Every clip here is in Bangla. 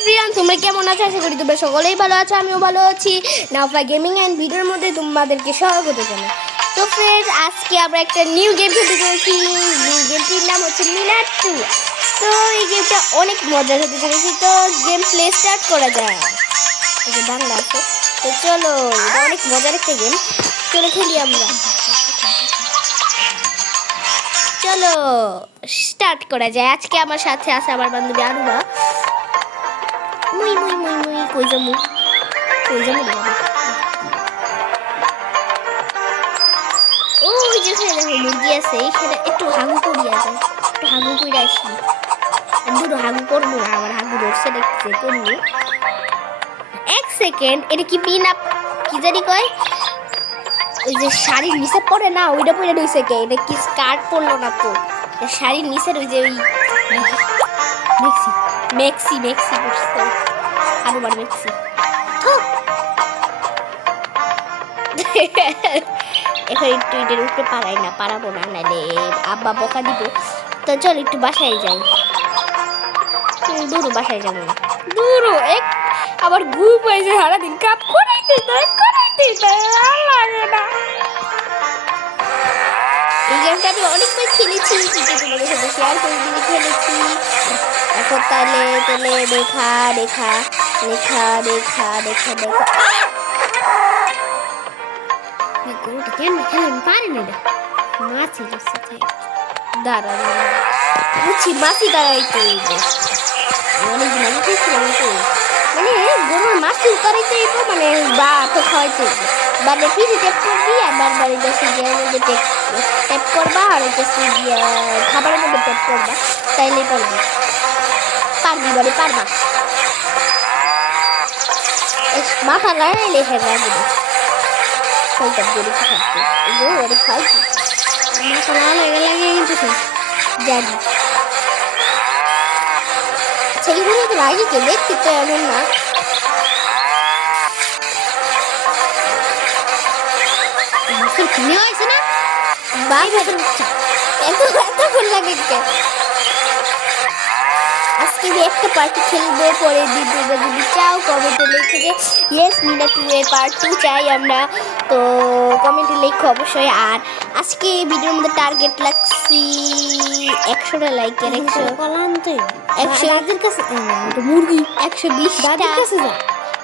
এভরিওয়ান, তোমরা কেমন আছো? আশা করি তোমরা সকলেই ভালো আছো, আমিও ভালো আছি। নাওফা গেমিং অ্যান্ড ভিডিওর মধ্যে তোমাদেরকে স্বাগত জানাই। তো ফ্রেন্ডস, আজকে আমরা একটা নিউ গেম খেলতে চলেছি। নিউ গেমটির নাম হচ্ছে মিনার 2। তো এই গেমটা অনেক মজার হতে চলেছে। তো গেম প্লে স্টার্ট করা যায়। এই যে বাংলা আছে। তো চলো, এটা অনেক মজার একটা গেম, চলো খেলি আমরা। চলো স্টার্ট করা যায়। আজকে আমার সাথে আছে আমার বান্ধবী আরুবা। মুই মুই মুই মুই কই যামু রে বাবা। ওই যেখানে দেখো মুরগি আছে, এইখানে একটু হাগু করিয়া যায়, একটু হাগু করে আসি। দুটো হাগু করবো না, আমার হাগু ধরছে দেখছে করবো। এক সেকেন্ড, এটা কি পিন আপ কি জানি কয়, ওই যে শাড়ির নিচে পরে না, ওইটা পরে রয়েছে কে? এটা কি স্কার্ট পরলো না তো, শাড়ির নিচে ওই যে ওই মেক্সি মেক্সি মেক্সি পরছে, আরুবার মেক্সি। এখন একটু এটার উপরে পারাবো না, নাহলে আব্বা বকা দিব। তো চল একটু বাসায় যাই। দূর বাসায় যাবো না, দূর এক আবার গ্রুপ হয়েছে সারাদিন কাপ করাইতে লাগে না। এই গেমটা আমি অনেকবার খেলেছি, তোমাদের সাথে শেয়ার করে দিয়ে খেলেছি। এখন তাহলে দেখা দেখা দেখা দেখা দেখা দেখা গরুটা কেন খেলেন পারে না, মাছি দাঁড়া বুঝছি, মাছি দাঁড়াইতে অনেকদিন আমি খেয়েছিলাম তো, মানে গরুর মাছি উতারাইতে মানে বা তো খাওয়াইতে মানে ফিরে ট্যাপ করবি, আর বারবার গেছে গিয়ে মধ্যে ট্যাপ করবা, আর গেছে গিয়ে খাবারের মধ্যে ট্যাপ করবা, তাইলে পারবি পারবা। মাথা লাগাইলে হ্যাঁ রাখবে ওইটা গরু খাচ্ছে, ওরে খাইছি মাথা লাগিয়ে কিন্তু জানি সেইগুলো তো লাগে কে দেখতে তো এমন না। কিনে হয়েছে না এত ফুল লাগে। আজকে যে একটা পার্টি খেলবো, পরে দ্বিতীয় যদি চাও কমেন্টে লিখে যে ইয়েস মিনার 2 এর পার্ট 2 চাই আমরা, তো কমেন্টে লিখো অবশ্যই। আর আজকে ভিডিওর মধ্যে টার্গেট লাগছি 100টা লাইকের,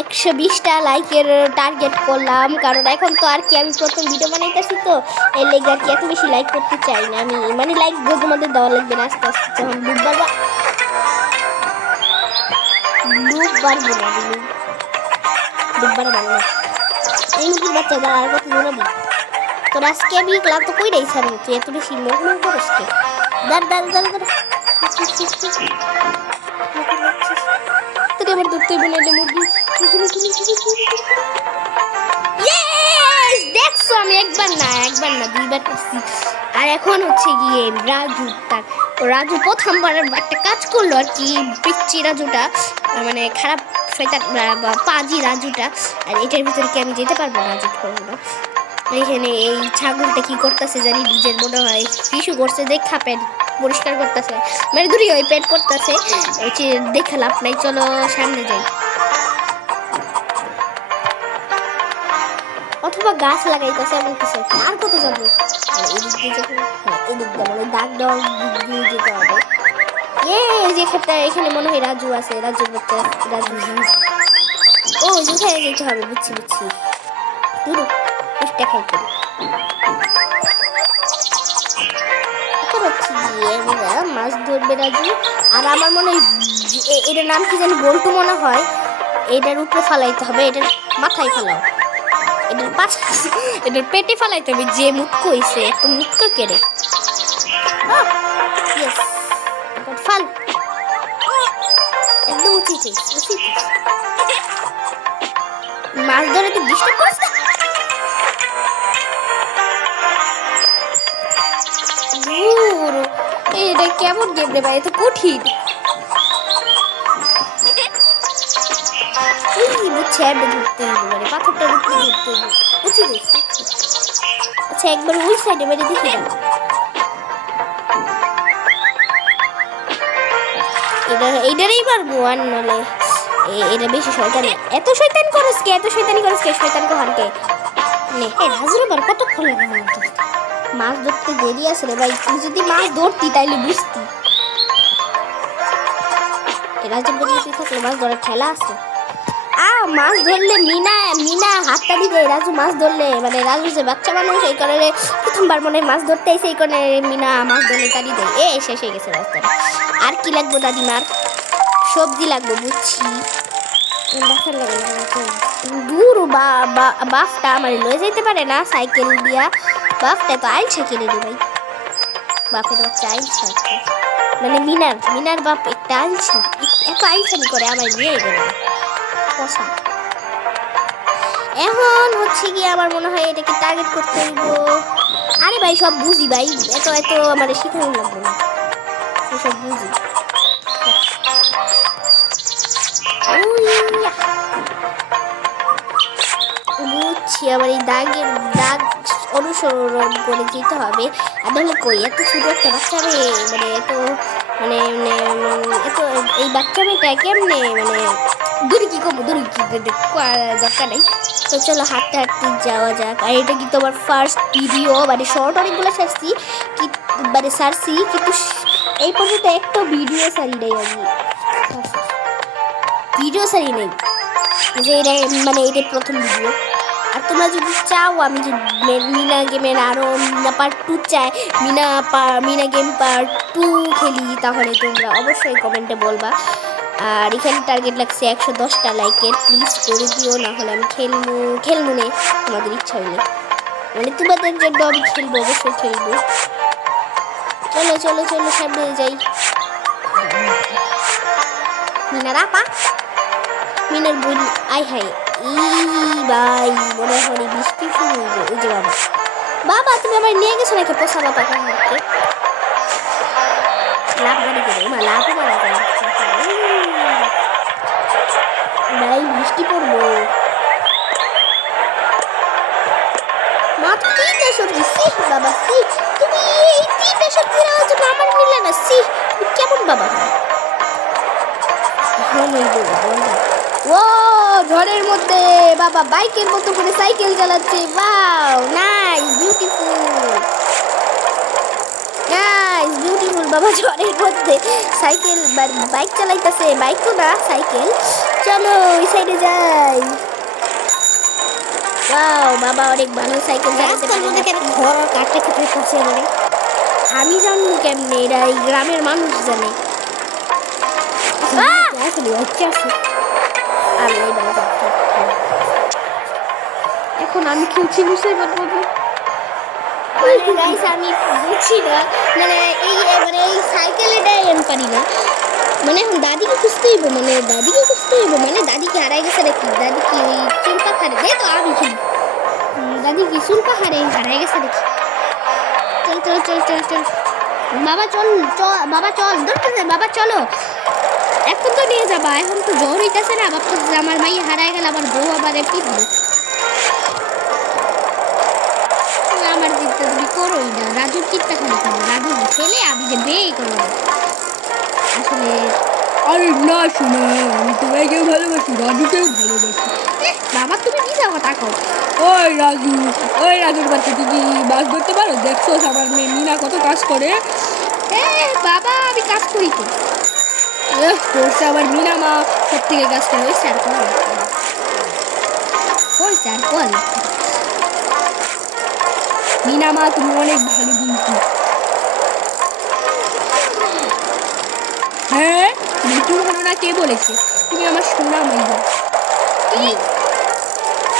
120টা লাইকের টার্গেট করলাম, কারণ এখন তো আর কি আমি প্রথম ভিডিও বানাইতেছি, তো এর লেগে আর কি এত বেশি লাইক করতে চাই না আমি, মানে লাইক তোমাদের দেওয়া লাগবে না, আস্তে আস্তে যখন বুধবার এই মুরগির বাচ্চা দাঁড়া আর কত দৌড়াবি। তোর আজকে আমি ক্লাব তো কই রাইছি আমি, তুই এত বেশি মুখ করিস কে? তোকে আমার ধরতে বলে মুরগি দেখছো, আমি একবার না দুইবার করছি। আর এখন হচ্ছে গিয়ে রাজু প্রথমবার একটা কাজ করলো আর কি, পিচ্ছি রাজুটা মানে খারাপ শয়তান পাজি রাজুটা। আর এটার ভিতরে কি আমি যেতে পারবো না, যেতে পারবো না। এখানে এই ছাগলটা কি করতেছে জানি, নিজের মনে হয় কিছু করছে, দেখা পেট পরিষ্কার করতেছে, মানে দূরে ওই পেট করতেছে, দেখে লাভ নাই। চলো সামনে যাই, অথবা গাছ লাগাইতেছে এমন কিছু। আর কত যাবো, এদিক দিয়ে মানে দাগ দেওয়ার দিক দিয়ে যেতে হবে। এখানে মনে হয় রাজু আছে, রাজুর বাচ্চা রাজু। ও যেখানে যেতে হবে, বুঝছি দূর চেষ্টা খাই করি। মাছ ধরবে রাজু, আর আমার মনে হয় এটার নাম কি জানি, বল্টু মনে হয়। এটার উপরে ফালাইতে হবে, এটার মাথায় ফালাও, এটার পেটে ফালাইতে হবে। যে মুটকো হইছে, এত মুটকো কেড়ে ফাল একদম উচিত মাছ ধরে তো ডিস্টার্ব করিস না। এটা কেমন গেম রে ভাই, এত কঠিন। বুঝছে ধরতে হবে, মানে পাথরটা ধরতে হবে, বুঝি দেখছি। আচ্ছা একবার ওই সাইডে বেড়ে দেখি না, এইটারই পারবো, আর নাহলে এটা বেশি শয়তানি, এত শয়তান করস কে, এত শয়তানি করস কে, শয়তান কো হারকে নে। এই রাজুর আবার কতক্ষণ লাগে মাছ ধরতে দেরি আছে রে ভাই, তুই যদি মাছ ধরতি তাইলে বুঝতি। রাজুর বেরিয়ে থাকলে মাছ ধরার খেলা আছে। মাছ ধরলে মিনা মিনা হাতটা দিবে, রাজু মাছ ধরলে মানে রাজু যে বাচ্চা মানুষ এই কারণে প্রথমবার মনে মাছ ধরতে এসে এই কারণে মিনা মাছ ধরলে তাড়ি দেয়। শেষ হয়ে গেছে রাস্তা। আর কি লাগবো দাদিমার? সবজি লাগবো বুঝছি। দূর বাপটা আমার লয়ে যেতে পারে না সাইকেল দিয়া, বাপটা তো আইলছা কিনে দি ভাই, বাপের বাচ্চা আইলছা মানে মিনার বাপ একটা আইলছা, এত আইলছানি করে আমার নিয়ে গেল পশা। এখন হচ্ছে কি আমার মনে হয় এটাকে টার্গেট করতে হইব। আরে ভাই সব বুঝি ভাই, এত এত মানে শিখানো লাগবে না, সব বুঝি। বুঝছি আমার এই দাগ অনুসরণ করে যেতে হবে। আর নাহলে কই এত ছোট একটা বাচ্চা মেয়ে মানে এত মানে এত এই বাচ্চা মেয়েটা কেমনে মানে দূরে কি করবো, দূরে কি দরকার নেই। তো চলো হাঁটতে হাঁটতে যাওয়া যাক। আর এটা কিন্তু আমার ফার্স্ট ভিডিও, মানে শর্ট অনেকগুলো ছাড়ছি কি মানে ছাড়ছি, কিন্তু এই পর্যন্ত একটা ভিডিও ছাড়ি নেই, আমি ভিডিও ছাড়ি নেই যে এটা মানে এটা প্রথম ভিডিও। আর তোমরা যদি চাও আমি যে মিনা গেমের আরও মিনা পার্ট 2 চাই, মিনা গেম পার্ট 2 খেলি, তাহলে তোমরা অবশ্যই কমেন্টে বলবা। আর এখানে টার্গেট লাগছে 110টা লাইকের, প্লিজ করে দিও, না হলে আমি খেলবো না তোমাদের ইচ্ছা হইলে, মানে তোমাদের জন্য আমি খেলবো, অবশ্যই খেলবো। চলো চলো চলো সামনে যাই। মিনার আপা, মিনার বোন আই হাই ভাই মনে হয় বৃষ্টি শুরু হইবে। ওই যে বাবা তুমি আবার নিয়ে গেছো নাকি পোষা বাবাকে হাঁটতে? লাভ মারি করে লাভ মারা যায় ভাই, বৃষ্টি পড়বো। মাত্র 3টা সবজি, সি বাবা সি, তুমি এই 3টা সবজি নেওয়ার জন্য আমার মিলে না, সি তুমি কেমন বাবা? ও ঝড়ের মধ্যে বাবা বাইকের মতো করে সাইকেল চালাচ্ছে, ওয়াও নাইস বিউটিফুল বাবা। ঝড়ের মধ্যে সাইকেল বাইক চালাইতেছে, বাইক তো না সাইকেল। চলো ওই সাইডে যাই। ওয়াও বাবা অনেক ভালো সাইকেল চালাতে পারে। কেন ঘর কাটতে খেতে করছে মানে আমি জানবো কেমনে, এরা এই গ্রামের মানুষ জানে। এখন আমি খেলছি বুঝতে পারবো গাইস, আমি বুঝছি না মানে এই সাইকেল এটাই আমি পারি না, মানে এখন দাদিকে খুঁজতে হইব, মানে দাদিকে হারাই গেছে নাকি, দাদি কি ওই চুল পাখারে দেয় তো আমি খেলি, দাদি কি চুল পাখারে হারাই গেছে নাকি। চল চল চল চল চল বাবা চল বাবা চল দরকার বাবা চলো, এখন তো নিয়ে যাবা, এখন তো জ্বর হইতেছে না, বাবা তো আমার মাই হারাই গেল, আমার বউ আবার পিটবে। আমার চিন্তা তুমি করোই না, রাজুর চিন্তা খালি করো, রাজু ছেলে আমি যে বিয়ে করবো আসলে। আরে না শোনা, আমি তোমাকেও ভালোবাসি, রাজুকেও ভালোবাসি। বাবা তুমি মিশা কথা কও। ওই রাজুর বাচ্চা, তুই কি মাছ ধরতে পারো? দেখছো আমার মেয়ে মিনা কত কাজ করে। বাবা আমি কাজ করি তো, করছে আবার মিনা মা সব থেকে কাজ করে। ওই স্যার কল মিনা মা তুমি অনেক ভালো কিন্তু। হ্যাঁ তুমি একটু ভালো না, কে বলেছে? তুমি আমার সোনা মাইয়া।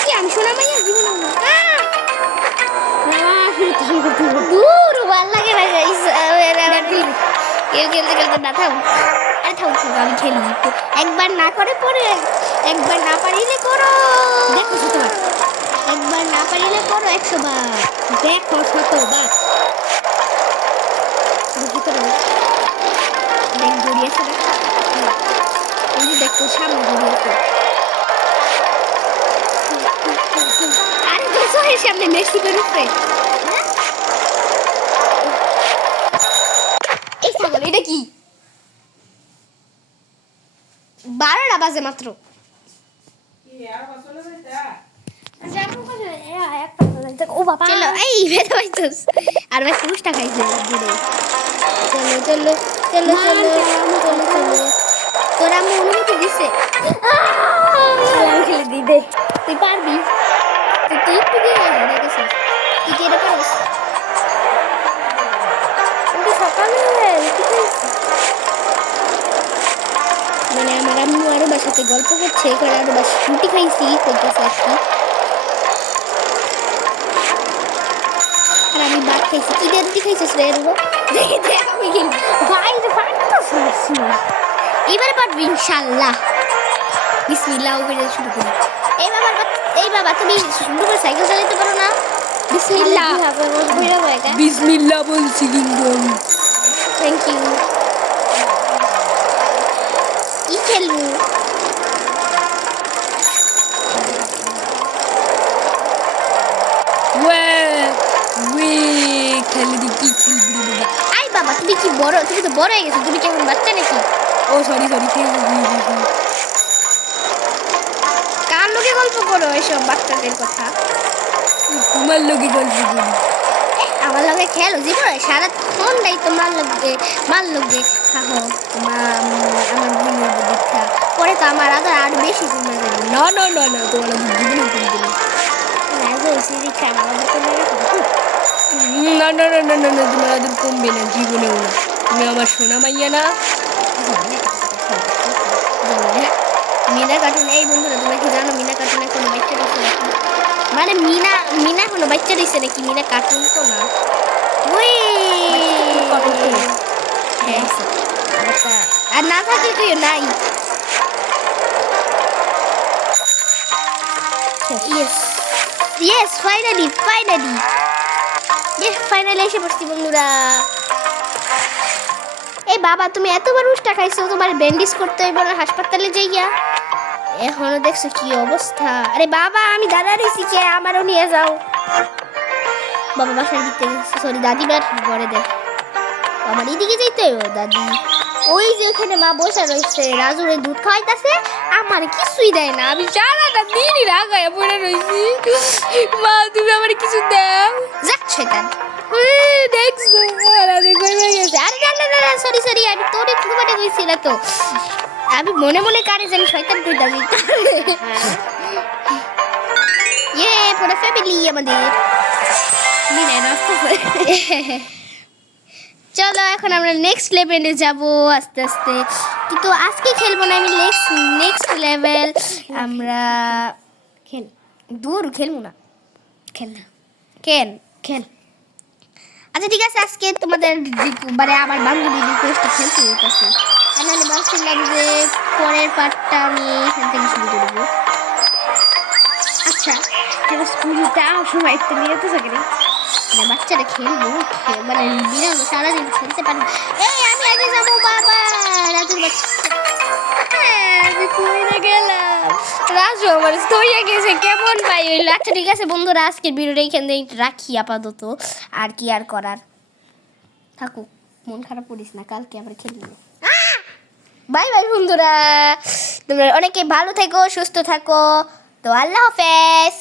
কি আমি সোনা মাইয়া জীবন দূর ভাল লাগে না গাইস, কেউ খেলতে খেলতে না থাম। আরে থাম আমি খেলি, একবার না করে পরে একবার না পারিলে করো, দেখো শতবার, একবার না পারিলে করো 100 বার, দেখো 100 বার। দেখ দৌড়িয়েছে না, দেখো সামনে দৌড়িয়েছে। আরে তো সামনে মেসি বেরোচ্ছে। এই ছাগল এটা কি 12টা বাজে মাত্র। ও বাবা চলো এই বেটা পাইছস আর ভাই পুরুষটা খাইছে দূরে চলো চলো চলো চলো চলো চলো তোরা আমি অনুমতি দিছে খেলে দি দে তুই পারবি তুই একটু দিয়ে হারা গেছিস তুই কি এটা পারিস কিন্তু সকালে মানে আমার আম্মু আরো বাসাতে গল্প করছে করে আরো বাস রুটি খাইছি কইতেছে আর কি আর আমি ভাত খাইছি কি দিয়ে রুটি খাইছিস রে রুবো দেখে দেখ আমি কি ভাই রে ভাই তো সারছি এবারে পারবি ইনশাআল্লাহ বিসমিল্লাহ করে শুরু করি এই বাবা তুমি সুন্দর করে সাইকেল চালাতে পারো না বিসমিল্লাহ বিসমিল্লাহ বলছি কিন্তু আমি থ্যাংক ইউ কি খেলবো আই বাবা তুমি কি বড় তুমি তো বড় হয়ে গেছো তুমি কি এখন বাচ্চা নাকি ও সরি কার লোকে গল্প করো এসব বাচ্চাদের কথা তোমার লোকে গল্প করি আমার লগে খেলো জীবন সারাক্ষণ নাই তোমার লগে খাও আমার বোনের দীক্ষা পরে তো আমার আর বেশি তোমার না তোমার তোমাদের কমবে না জীবনেও না তুমি আমার সোনা মাইয়া না মিনা কার্টুন এই বন্ধুরা তোমরা কি জানো মিনা কার্টুনে কোনো বাচ্চা দিচ্ছে নাকি মানে মিনা কোনো বাচ্চা দিচ্ছে নাকি মিনা কার্টুন তো না ওই হ্যাঁ আর না থাকলে তুই নাই ইয়েস ফাইনালি এসে পড়ছি বন্ধুরা এই বাবা তুমি এতবার উষ্টা খাইছো তোমার ব্যান্ডেজ করতে হইব না হাসপাতালে যাইয়া এখনো দেখছো কি অবস্থা আরে বাবা আমি দাদা রইছি কে আমারও নিয়ে যাও বাবা বাসার দিতে সরি দাদিবার ঘরে দেখ আমার এদিকে যাইতে হইব দাদি ওই যে ওখানে মা বসে রয়েছে রাজুরে দুধ খাওয়াইতেছে আমার কিছুই দেয় না আমি সারাটা দিনই রাগায় পড়ে রয়েছি মা তুমি আমার কিছু দাও যাক শয়তান দেখছো আরে সরি আমি তোরে খুবই কইছিল তো আমি মনে মনে কারে জানি শয়তান কইতা দিই পুরো ফ্যামিলি আমাদের মিনা নষ্ট করে চলো এখন আমরা নেক্সট লেভেলে যাব আস্তে আস্তে কিন্তু আজকে খেলবো না আমি নেক্সট লেভেল আমরা খেলবো না খেল আচ্ছা ঠিক আছে আজকে তোমাদের মানে আমার বান্ধবী রিকোয়েস্টে খেলতে হইতেছে নাহলে ভাবছিলাম যে পরের পার্টটা আমি এখান থেকে শুরু করবো আচ্ছা স্কুলটা সময় একটু নিয়ে তো থাকে বাচ্চারা খেলবো মানে বিরানো সারাদিন খেলতে পারি এই আমি আগে যাবো বাবা রাজুর রাজু আমার স্থইয়া গেছে কেমন পাই হইলো আচ্ছা ঠিক আছে বন্ধুরা আজকের ভিডিওটা এখানে রাখি আপাতত আর কি আর করার থাকুক মন খারাপ করিস না কালকে আবার খেলবো বাই বন্ধুরা তোমরা অনেকে ভালো থেকো সুস্থ থাকো তো আল্লাহ হাফেজ।